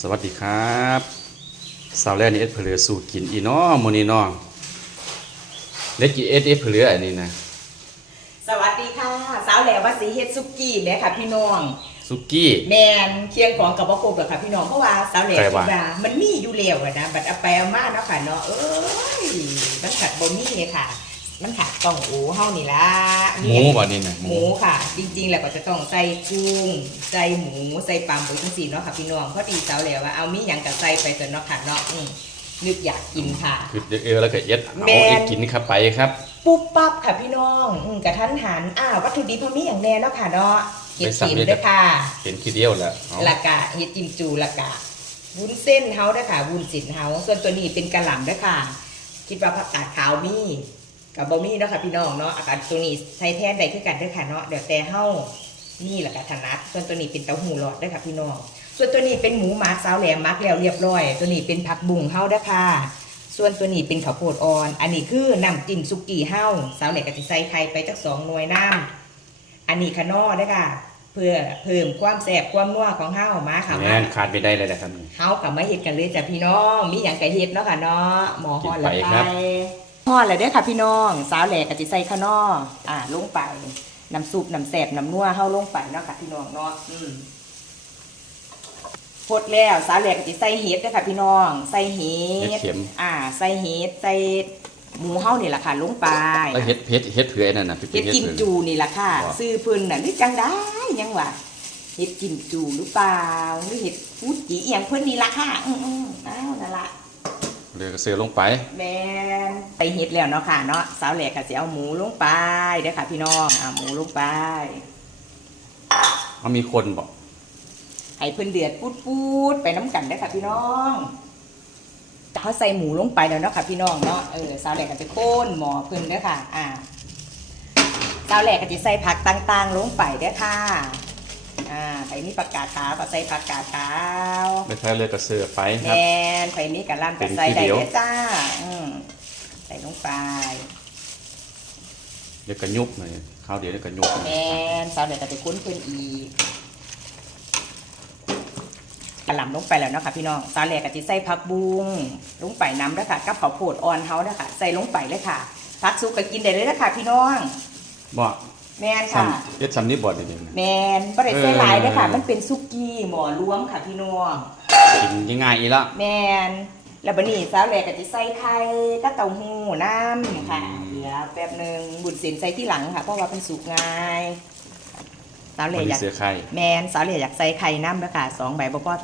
สวัสดีครับสาวแรกนี่เอ็ดเพลือสู่กินอีน้อมื้อนี้น้องเล็กกี่เอ็ดเอ็ดเพลืออันนี้นะสวัสดีค่ะ สาวแหลววาสีเฮ็ดซุกี้แม่ค่ะพี่น้องซุกี้แมนเคียงของกับว่าครบหรอกค่ะพี่น้องเพราะว่าสาวแหลวแปลคิว่าดว่ามันมีอยู่แล้วอะนะบัดเอาไปเอามาเนาะค่ะเนาะเอ้ยมันขัดบ่มีเลยค่ะ มันขาดต้องโอ้เฮานี่ล่ะหมูบ่นี่นะหมูค่ะ จริงๆ แล้วก็จะต้องใส่กุ้งใส่หมูใส่ปลาหมูจังซี่เนาะค่ะพี่น้องเพราะดีสาวแหลวว่าเอามีหยังก็ใส่ไปเถอะเนาะค่ะเนาะอืมนึกอยากกินค่ะคือเออแล้วก็เอ็ดเอาแม่นเอ็ดกินเข้าไปครับปุ๊บปั๊บค่ะพี่น้องอืมกระทันหันอ้าววัตถุดิบเขามีอย่างแน่เนาะค่ะเนาะเห็ดกิมด้วยค่ะเป็นขี้เดียวแหละเอาละกะเห็ดจิมจูละกะวุ้นเส้นเฮาด้วยค่ะวุ้นสินเฮาส่วนตัวนี้เป็นกะหล่ำด้วยค่ะ คิดว่าผักกาดขาวมี กับบะมี่เนาะค่ะพี่น้องเนาะอากาศตัวนี้ใช้แทนได้คือกันด้วยค่ะเนาะเดี๋ยวแต่เฮานี่แหละกะถนัดส่วนตัวนี้เป็นเต้าหู้หลอดด้วยค่ะพี่น้อง ส่วนตัวนี้เป็นหมูหมักสาวแหลมมักแล้วเรียบร้อย ตัวนี้เป็นผักบุ้งเฮาด้วยค่ะส่วนตัวนี้เป็นข้าวโพดอ่อน อันนี้คือน้ำจิ้มซุกี้เฮาสาวแหลกก็สิใส่ไข่ไปจักสองหน่วยน้ำอันนี้ขะนอเด้อค่ะเพื่อเพิ่มความแซ่บความนัวของเฮามาค่ะแม่มานขาดไม่ได้เลยนะครับนี่เฮากับมาเฮ็ดกันเลยจ้ะพี่น้องมีหยังก็เฮ็ดเนาะค่ะเนาะหมอฮอดแล้วกินไป ไปครับฮอดแล้วเด้อค่ะพี่น้อง สาวแหลกก็สิใส่ขะนออ่าลงไปน้ำซุปน้ำแซ่บน้ำนัวเฮาลงไปเนาะค่ะพี่น้องเนาะอืมพดแล้วสาวแหลกก็สิใส่เห็ดเด้อค่ะพี่น้อง ใส่เห็เห็ดดเข็มอ่า ใส่เห็ดใส่หมูเฮานี่แหละค่ะลงไปแล้วเฮ็ดเฮ็ดเฮ็ดเผืออันนั่นน่ะเป็นเห็ดเฮ็ดกิมเผือจูนี่แหละค่ะว่าซื้อเพิ่นน่ะนี่จังได้ยังวะเห็ดกิมจูหรือเปล่าหรือเห็ดฟูจิอหย่างเพิ่นนี่ละค่ะอือๆอ้าวนั่นละ เลยก็เสือลงไป แม่นไปเห็ดแล้วเนาะค่ะเนาะสาวแหลกก็สิเอาหมูลงไปเด้อค่ะ พี่น้องเอาหมูลงไปเอามีคนบอกให้เพิ่นเดือดปูดๆไปน้ำกันเด้อค่ะพี่น้องเขาใส่หมูลงไปแล้วเนาะค่ะ พี่น้องเนาะเออสาวแหลกก็จะโค่นหมอเพิ่นเด้อค่ะ อ่าสาวแหลกก็จะใส่ผักต่างๆลงไปเด้อค่ะ อ่าใครมีผักกาดขาวก็ใส่ผักกาดขาวไม่ใช่เลยก็เสือไปแมครับนใครมีกะหล่ำเป็ก็นใส่ทีได้เดียวเด้อจ้าอืมใส่ลงไปเดี๋ยวก็ยุบหน่อยข้าวเดี๋ยวเดี๋ยวก็ยุบแมนสาวแหลกก็จะคุ้นเพิ่นอีกกะหล่ำลงไปแล้วเนาะค่ะพี่น้องสาวแหลกก็จะใส่ผักบุ้งลงไปน้ำเด้อค่ะกับข้าวโพดอ่อนเฮาเด้อค่ะ ใส่ลงไปเลยค่ะผักสุกก็กินได้เลยเด้อค่ะพี่น้อง บอก แมนค่ะ ซ้ำเฮ็ดซ้ำนี่บ่ได้เดี๋ยวนี้แมนบ่ได้ใส่หลายเด้อค่ะเออมันเป็นซุกี้หมอรวมค่ะพี่น้อง กินง่ายๆอีละแมนแล้วบันนี้สาวแหลกก็จะใส่ไข่ก็เต้าหู้น้ำค่ะ เดี๋ยวแป๊บหนึ่งบุญสินใส่ที่หลังค่ะ เพราะว่าเป็นสุกง่ายสาวแหลบ่กอได้ยากเสือไข่แมนสาวแหลกอยากใส่ไข่น้ำแล้วค่ะสองใบบ่พอ